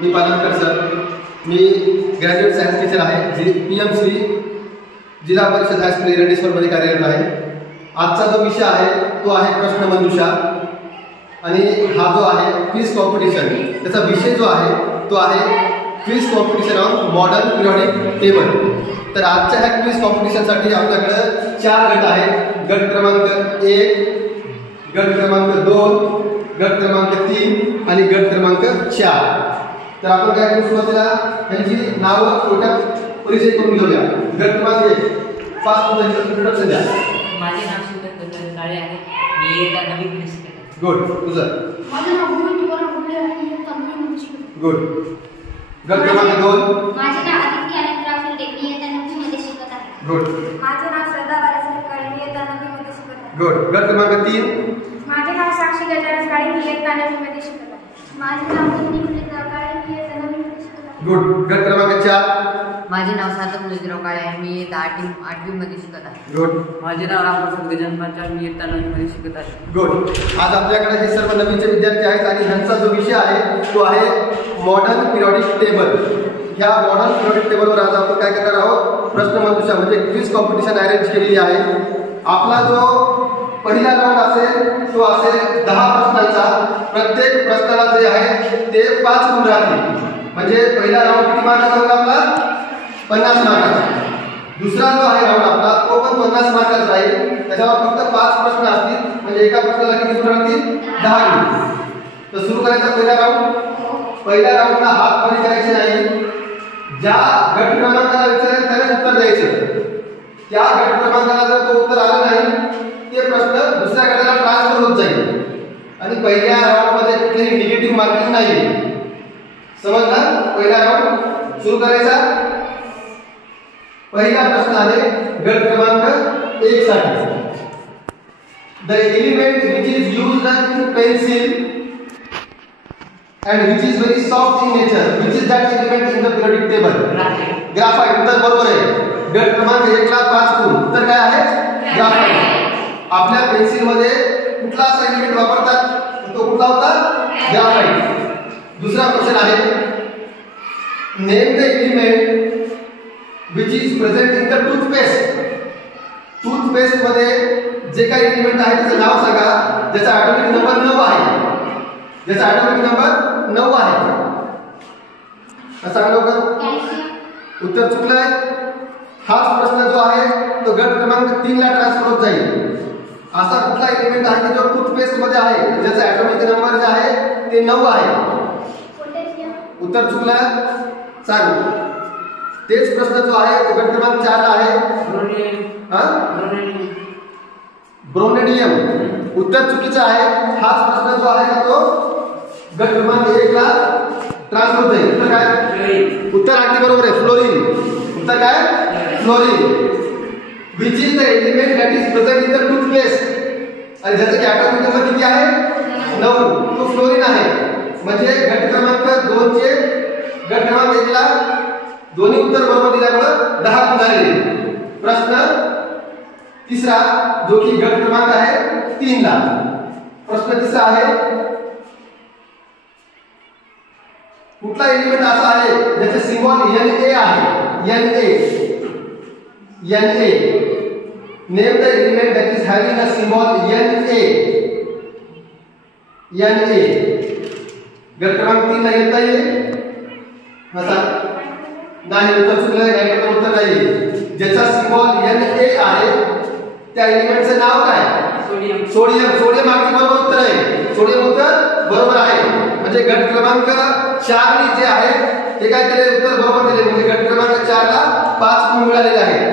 मी Palankar sir, मी graduate science teacher आहे, PMC जिल्हा परिषद हायस्कूल एरंडेश्वरमध्ये कार्यरत आहे. आजचा जो विषय आहे तो आहे प्रश्नमंजुषा आणि हा जो आहे क्विज कॉम्पिटिशन, त्याचा विषय जो आहे तो आहे quiz competition on modern periodic table. तर आजच्या ह्या क्विज कॉम्पिटिशनसाठी आपल्याकडे 4 गट आहेत. गट क्रमांक 1, गट क्रमांक 2, गट क्रमांक 3 आणि गट क्रमांक 4. तर आपण काय करू, सुरुवातीला त्यांची नावं थोडक्यात परिचय करून घेऊया. गट क्रमांक 1, फास्ट इंट्रोडक्शन द्या. माझे नाव सुंदर काळे आहे, मी इयत्ता 9वी मध्ये शिकत आहे. गुड. तुझं? माझे नाव गुड आहे, मी इयत्ता 9वी मध्ये शिकत आहे. गुड. गट क्रमांक 2. माझे नाव आदित्य अनंतराव शिंदे, मी इयत्ता 9वी मध्ये शिकत आहे. गुड. माझे नाव श्रद्धा बाळासाहेब काळे, मी इयत्ता 9वी मध्ये शिकत आहे. गुड. गट क्रमांक 3. माझे नाव साक्षी गजानन काळे, मी इयत्ता 9वी मध्ये शिकत आहे. माझे नाव नंदिनी मुलीराव काळे, मी इयत्ता 9वी मध्ये शिकत आहे. गुड. गट क्रमांक 4. माझे नाव सार्थक मुलीराव काळे आहे, मी इयत्ता 8वी मध्ये शिकत आहे. गुड. माझे नाव रामप्रसाद गजानन पांचाळ, मी इयत्ता 9वी मध्ये शिकत आहे. गुड. आज आपल्याकडे हे सर्व नवीनचे विद्यार्थी आहेत आणि ह्यांचा जो विषय आहे तो आहे मॉडर्न पिरियॉडिक टेबल. ह्या मॉडर्न पिरियॉडिक टेबलवर आज आपण काय करणार आहोत, प्रश्नमंजुषा म्हणजे क्विज कॉम्पिटिशन अरेंज केलेली आहे. आपला जो पहिला राऊंड असेल तो असेल 10 प्रश्नांचा. प्रत्येक प्रश्नाला जे आहे ते 5 गुण राहतील. म्हणजे पहिला राऊंड किती मार्काचा होता आपला? 50 मार्काचा. दुसरा जो आहे राऊंड आपला तो पण 50 मार्काचा राहील. त्याच्यावर फक्त 5 प्रश्न असतील, म्हणजे एका प्रश्नाला किती गुण राहतील? 10 गुण. तर सुरू करायचा पहिला राऊंड. पहिल्या राऊंडला हात खाली करायचे नाही. ज्या गट क्रमांकाला विचारेल त्याने उत्तर द्यायचं. त्या गट क्रमांकाला जर तो उत्तर आलं नाही ते प्रश्न दुसऱ्या गटाला ट्रान्सफर होत जाईल. आणि पहिल्या राऊंडमध्ये कुठलेही निगेटिव्ह मार्किंग नाही. समजलं? पहिला राऊंड सुरू करायचा. पहिला प्रश्न आहे गट क्रमांक 1 साठी. The element which is used in pencil and which is very soft in nature, which is that element in the periodic table? Graphite. उत्तर बरोबर आहे. गट क्रमांक 1 ला 5 गुण. उत्तर काय आहे? ग्राफाइट. आपल्या पेन्सिल मध्ये कुठला असा एलिमेंट वापरतात, तो कुठला होता? ग्राफाइट. दुसरा क्वेश्चन आहे, name the element which is present in the toothpaste. Toothpaste मध्ये जे काही एलिमेंट आहे त्याचं नाव सांगा ज्याचा ॲटॉमिक नंबर 9 आहे. ज्याचा ॲटॉमिक नंबर 9 आहे. सांगा लवकर. उत्तर चुकलं आहे. हाच प्रश्न जो आहे तो गट क्रमांक 3 ला ट्रान्सफर होत जाईल. असा कुठला एलिमेंट आहे की जो टूथपेस्ट मध्ये आहे ज्याचा ॲटॉमिक नंबर जे आहे ते 9 आहे? उत्तर चुकलं आहे. सांग. तेच प्रश्न जो आहे तो गट क्रमांक 4 ला आहे. ब्रोनेडियम. उत्तर चुकीचं आहे. हाच प्रश्न जो आहे ना तो गट क्रमांक 1 ला ट्रान्सफर होत जाईल. उत्तर काय? उत्तर अगदी बरोबर आहे. फ्लोरीन. उत्तर काय? Fluorine. Which is the element that is present in the toothpaste आणि ज्याचा ॲटॉमिक नंबर किती आहे? 9. तो फ्लोरीन आहे. म्हणजे गट क्रमांक 2 चे गट क्रमांक 1 ला दोन्ही उत्तर बरोबर दिल्यामुळे 10 गुण झाले. प्रश्न तिसरा जो की गट क्रमांक आहे 3 ला. प्रश्न तिसरा आहे, कुठला एलिमेंट असा आहे ज्याचे सिम्बॉल Na आहे? Na. Name the element that is having a symbol Na. गट क्रमांक 3 ला येता येईल? नाही. उत्तर चुकलं आहे. उत्तर नाही. ज्याचा सिम्बॉल Na आहे त्या एलिमेंटचं नाव काय? सोडियम. सोडियम अगदी बरोबर उत्तर आहे. सोडियम उत्तर बरोबर आहे. म्हणजे गट क्रमांक 4 नी जे आहे ते काय केले? उत्तर बरोबर दिले. म्हणजे गट क्रमांक 4 ला 5 गुण मिळालेले आहेत.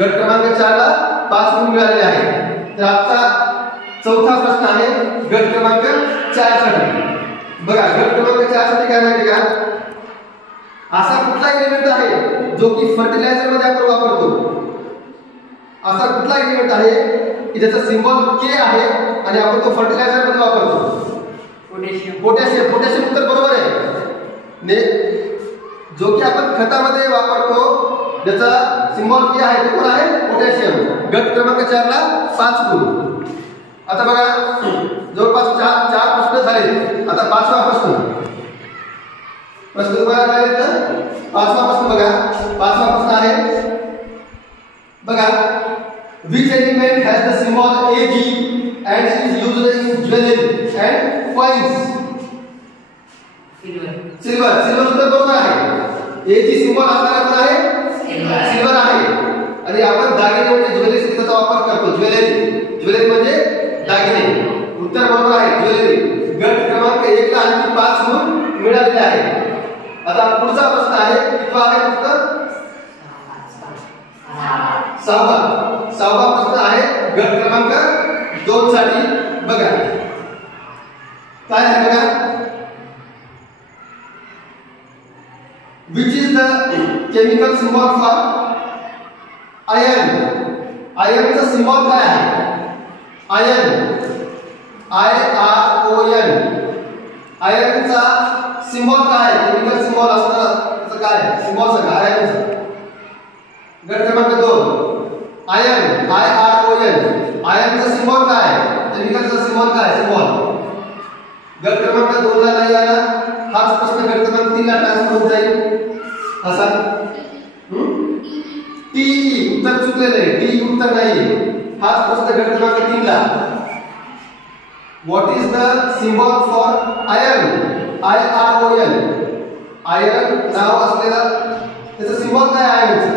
गट क्रमांक 4 ला 5 गुण मिळालेले आहेत. तर आजचा चौथा प्रश्न आहे गट क्रमांक 4 साठी. बघा गट क्रमांक 4 साठी काय माहिती का? असा कुठला एलिमेंट आहे जो की फर्टिलायझर मध्ये आपण वापरतो? असा कुठला एलिमेंट आहे की ज्याचा सिम्बॉल K आहे आणि आपण तो फर्टिलायझर मध्ये वापरतो? पोटॅशियम. उत्तर बरोबर आहे. जो की आपण खतामध्ये वापरतो ज्याचा सिम्बॉल K आहे तो कोण आहे? पोटॅशियम. गट क्रमांक 4 ला 5 गुण. आता बघा जवळपास 4 प्रश्न झाले. आता 5वा प्रश्न. प्रश्न तुम्हाला काय येतं? पाचवा प्रश्न बघा. पाचवा प्रश्न आहे बघा, which element has the symbol Ag and is used in jewelry and coins? Silver. Silver उत्तर बरोबर आहे. Ag सिंबल असणारा कोण आहे? सिल्वर आहे. आणि आपण दागिने म्हणजे ज्वेलरी त्याचा वापर करतो. ज्वेलरी म्हणजे दागिने. उत्तर बरोबर आहे, ज्वेलरी. गट क्रमांक 1 ला आणखी 5 गुण मिळालेले आहे. आता पुढचा प्रश्न आहे, कितवा आहे उत्तर? सहावा प्रश्न आहे गट क्रमांक 2 साठी. बघा काय आहे बघा, which is the chemical symbol for iron? iron चा सिंबल काय आहे? iron, IRON. iron चा सिंबल काय आहे? केमिकल सिंबल असणार त्याचं काय आहे? सिंबल सांगा iron चा. गट क्रमांक 2 आयर्न, IRON. आयर्न चा सिंबल काय आहे? केमिकलचा सिंबल काय आहे? सिंबल. गट क्रमांक 2 ला नाही आला. हाच प्रश्न गट क्रमांक 3 ला ट्रान्सफर होत जाईल. असा TE उत्तर चुकलेलं आहे. TE उत्तर नाहीये. हाच प्रश्न गट क्रमांक 3 ला. What is the symbol for iron? IRON. Iron नाव असलेला त्याचं सिंबल काय आहे? आयर्नचं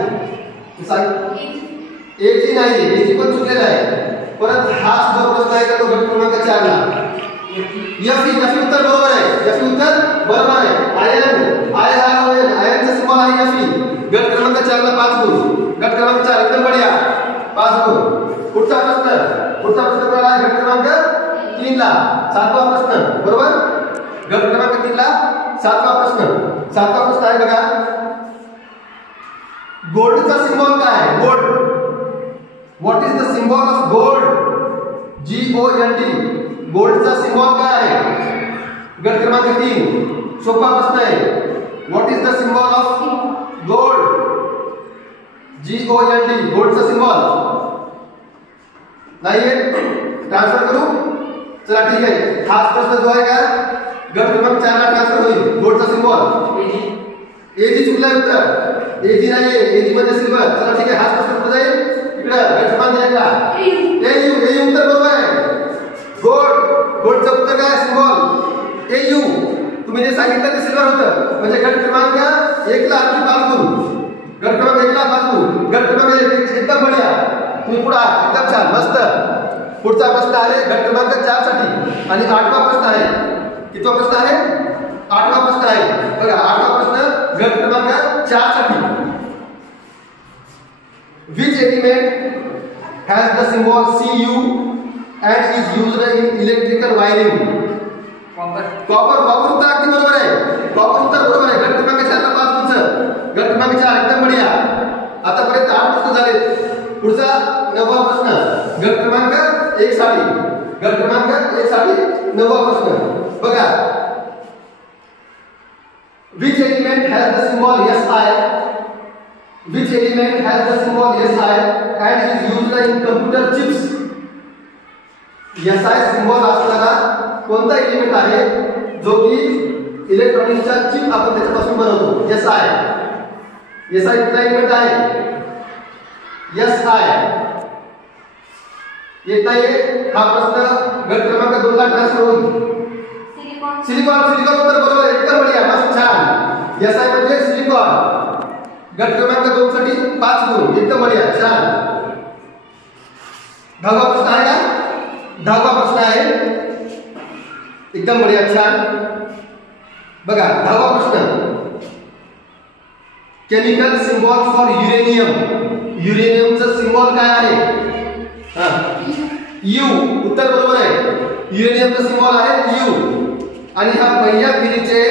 Ag नाही. Ag पण चुकलेला आहे. परत हाच जो प्रश्न आहे तो गट क्रमांक 4 ला. Fe उत्तर बरोबर आहे. Fe उत्तर बरोबर आहे. Iron, IRON. आयर्नचा सिंबल आहे Fe. गट क्रमांक 4 ला 5 गुण. गट क्रमांक 4 एकदम बढिया, 5 गुण. पुढचा प्रश्न कोणाला आहे? गट क्रमांक 3 ला 7वा प्रश्न. बरोबर. गट क्रमांक 3 ला 7वा प्रश्न आहे बघा, गोल्डचा सिंबल काय आहे? Gold. What is the symbol of gold? GOLD. गोल्डचा सिंबल काय आहे? गट क्रमांक 3. सोपा प्रश्न आहे. What is the symbol of gold? GOLD. गोल्डचा सिंबल नाहीये. ट्रान्सफर करू. चला ठीक आहे. हाच प्रश्न जो आहे का गट क्रमांक 4 ला ट्रान्सफर होईल. गोल्डचा सिंबल Ag चुकलाय उत्तर. Ag नाहीये. Ag म्हणजे सिल्वर. चला ठीक आहे. हाच प्रश्न पुढे जाईल. इकडे गट क्रमांक 1 ला AU उत्तर बरोबर आहे. गोल्डचं उत्तर काय सिंबल? AU. तुम्ही जे सांगितलं ते सिल्वर होतं. म्हणजे गट क्रमांक 1 ला आणखी 5 गुण. गट क्रमांक 1 ला 5 गुण. गट क्रमांक 1 एकदम बढिया. तुम्ही पुढे एकदम छान, मस्त. पुढचा प्रश्न आहे गट क्रमांक 4 साठी आणि 8वा प्रश्न आहे. कितवा प्रश्न आहे? 8वा प्रश्न आहे. बघा 8वा प्रश्न गट क्रमांक 4 साठी. Which element has the symbol Cu and is used in electrical wiring? Copper उत्तर अगदी बरोबर आहे. कॉपर उत्तर बरोबर आहे. गट क्रमांक 4 ला 5 गुण. गट क्रमांक 4 एकदम बढिया. आतापर्यंत 8 प्रश्न झाले. पुढचा 9वा प्रश्न गट क्रमांक 1 साठी. गट क्रमांक 1 साठी 9वा प्रश्न बघा, which element has the symbol SI? Which element has the symbol SI and is used in computer chips? SI symbol असणारा कोणता एलिमेंट आहे जो की इलेक्ट्रॉनिक्सच्या चिप आपण त्याच्यापासून बनवतो? SI कुठला एलिमेंट आहे? SI येत आहे. हा प्रश्न गट क्रमांक 2 ला ट्रान्सफर होईल. सिलिकॉन उत्तर बरोबर. एकदम बढिया, मस्त छान. SI म्हणजे सिलिकॉन. गट क्रमांक 2 साठी 5 गुण. एकदम बढिया, छान. 10वा प्रश्न आहे का? 10वा प्रश्न आहे. एकदम बढिया, छान. बघा 10वा प्रश्न, केमिकल सिंबल फॉर युरेनियम. युरेनियमचं सिंबल काय आहे? U. उत्तर बरोबर आहे. युरेनियमचं सिंबल आहे U. आणि हा पहिल्या फेरीचे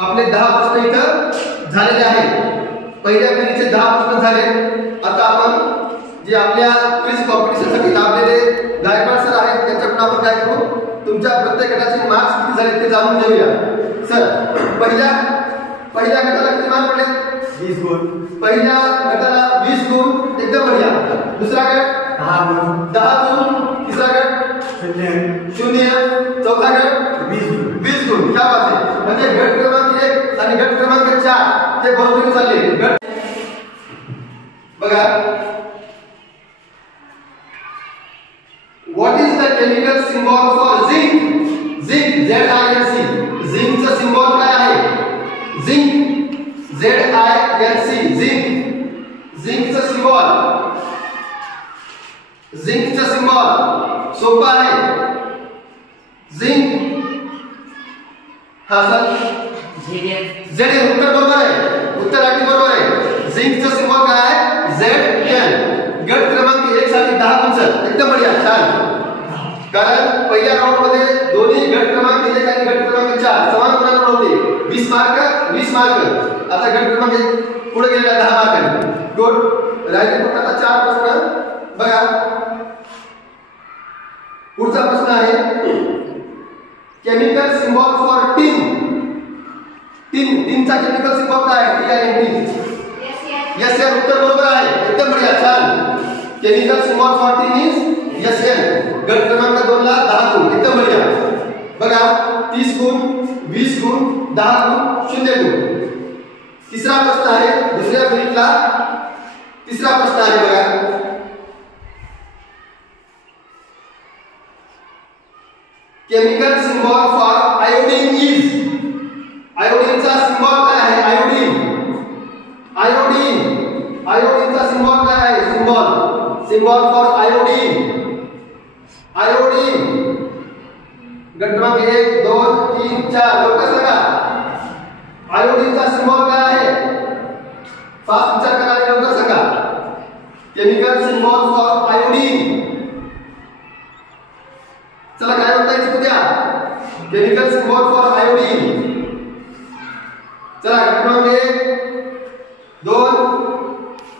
आपले 10 प्रश्न इथं झालेले आहेत. पहिल्या फेरीचे 10 प्रश्न झाले. आता आपण जे आपल्या क्विज कॉम्पिटिशनसाठी लाभलेले गायकवाड सर आहेत त्यांच्याकडून आपण काय करू, तुमच्या प्रत्येक गटाचे मार्क्स किती झाले ते जाणून घेऊया. सर पहिल्या गटाला किती मार्क पडले? 20 गुण. पहिल्या गटाला 20 गुण. एकदम बढिया. दुसरा गट 10 गुण. तिसरा गट 0. चौथा गट 20 गुण. क्या बात आहे. म्हणजे गट क्रमांक 1 आणि ते बरोबरीने चालले. बघा, what is the chemical symbol for zinc? Zinc ZINC. झिंकचा सिम्बॉल काय आहे? Zinc ZINC. झिंकचा सिम्बॉल सोपा आहे. झिंक हा सर ZN. उत्तर बरोबर आहे. उत्तर अगदी बरोबर आहे. झिंकचा सिम्बॉल काय आहे? ZN. गट क्रमांक 1 साठी 10 गुण सर. एकदम बढिया, छान. कारण पहिल्या राऊंड मध्ये दोन्ही गट क्रमांक 1 आणि गट क्रमांक 4 समान गुणांवर होते. 20 मार्क 20 मार्क. आता गट क्रमांक 1 पुढे गेलेला 10 मार्कांनी. गुड. राहिले फक्त आता 4 प्रश्न. बघा, पुढचा प्रश्न आहे केमिकल सिम्बॉल फॉर टिन. टिनचा केमिकल सिम्बॉल काय आहे? TIN. SN. उत्तर बरोबर आहे. एकदम बढिया, छान. Chemical symbol for tin is SN. गट क्रमांक 2 ला 10 गुण. एकदम बढिया. बघा, 30 गुण, 20 गुण, 10 गुण, 0 गुण. तिसरा प्रश्न आहे दुसऱ्या मिनिटला. तिसरा प्रश्न आहे बघा, chemical symbol for iodine is. आयोडीनचा सिम्बॉल काय आहे? आयोडीनचा सिम्बॉल काय आहे? Symbol for iodine. गट क्रमांक 1 2 3 4 लवकर सांगा. आयोडीनचा सिम्बॉल काय आहे? फास्ट विचार करा आणि लवकर सांगा. Chemical symbol for iodine. चला, काय म्हणता येईल उद्या? Chemical symbol for iodine. चला, गट क्रमांक 1 2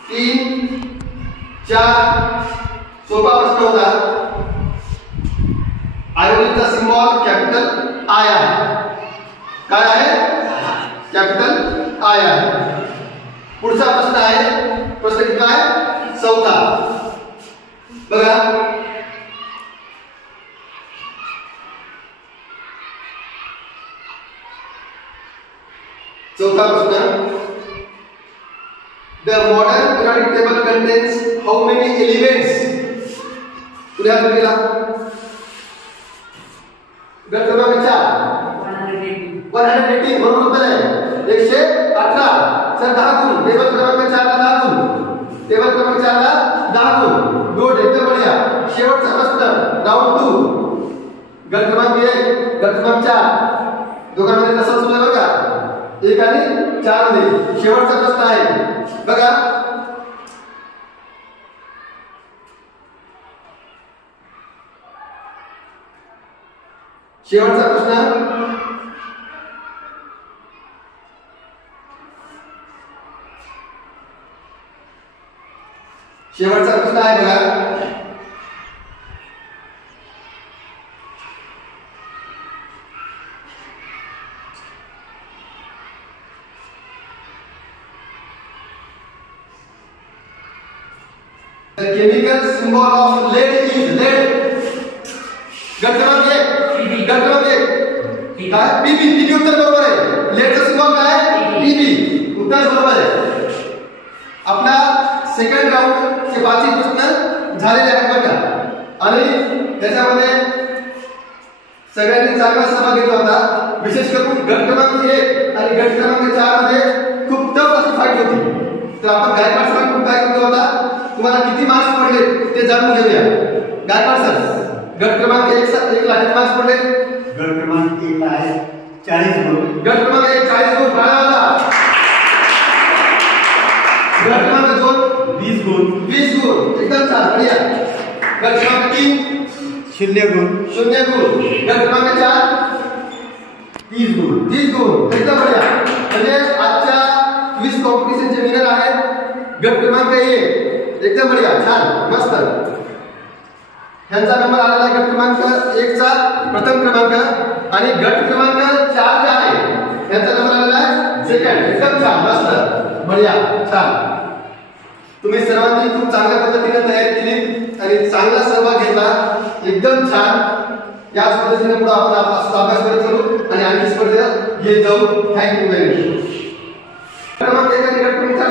3 4. सोपा प्रश्न होता. आयोडीनचा सिम्बॉल कॅपिटल आय आहे. काय आहे? कॅपिटल आय आहे. पुढचा प्रश्न आहे प्रश्न किती आहे? 14. बघा, चौथा प्रश्न. The modern periodic table contains how many elements? पुढे हात केला. गट क्रमांक 4 118. बरोबर उत्तर आहे. 118. सर 10 गुण. टेबल क्रमांक 4 ला 10 गुण. टेबल क्रमांक 4 ला 10 गुण. गुड, एकदम बढिया. शेवटचा प्रश्न राऊंड 2. गट क्रमांक 1 गट क्रमांक 4 दोघांमध्ये तसंच सुरू आहे बघा. 1 आणि 4 मध्ये शेवटचा प्रश्न आहे बघा. शेवटचा प्रश्न. शेवटचा प्रश्न आहे बघा. The chemical symbol of lead is lead. गट क्रमांक 1 गट क्रमांक 1 काय? Pb उत्तर बरोबर आहे. लेडचा सिम्बॉल काय आहे? Pb. उत्तर बरोबर आहे. आपला सेकंड राऊंड चे 5 प्रश्न झालेले आहेत बघा. आणि त्याच्यामध्ये सगळ्यांनी चांगला सहभाग घेतला होता. विशेष करून गट क्रमांक 1 आणि गट क्रमांक 4 मध्ये खूप टफ अशी फाईट होती. तर आपण गायकवाड सरांकडून काय केलं होता, तुम्हाला किती मार्क्स पडले ते जाणून घेऊया. गायकवाड सर, गट क्रमांक 1 ला किती मार्क्स पडले? गट क्रमांक 1 ला आहे 40 गुण. गट क्रमांक 1 40 गुण मिळाला. गट क्रमांक 2 20 गुण. 20 गुण. एकदम छान, बढिया. गट क्रमांक 3 0 गुण. 0 गुण. गट क्रमांक 4 30 गुण. 30 गुण. एकदम बढिया. म्हणजे आजच्या क्विज कॉम्पिटिशनचे विनर आहेत गट क्रमांक 1. एकदम बढिया, छान, मस्त. ह्यांचा नंबर आलेला आहे गट क्रमांक 1 चा प्रथम क्रमांक आणि गट क्रमांक 4 जे आहे ह्यांचा नंबर आलेला आहे सेकंड. एकदम छान, मस्त, बढिया, छान. तुम्ही सर्वांनी खूप चांगल्या पद्धतीने तयारी केली आणि चांगला सहभाग घेतला. एकदम छान. याच पद्धतीने पुढे आपण आपला अभ्यास करत राहू आणि आणखी स्पर्धेत घेत जाऊ. Thank you very much. इलेक्ट्रॉनिक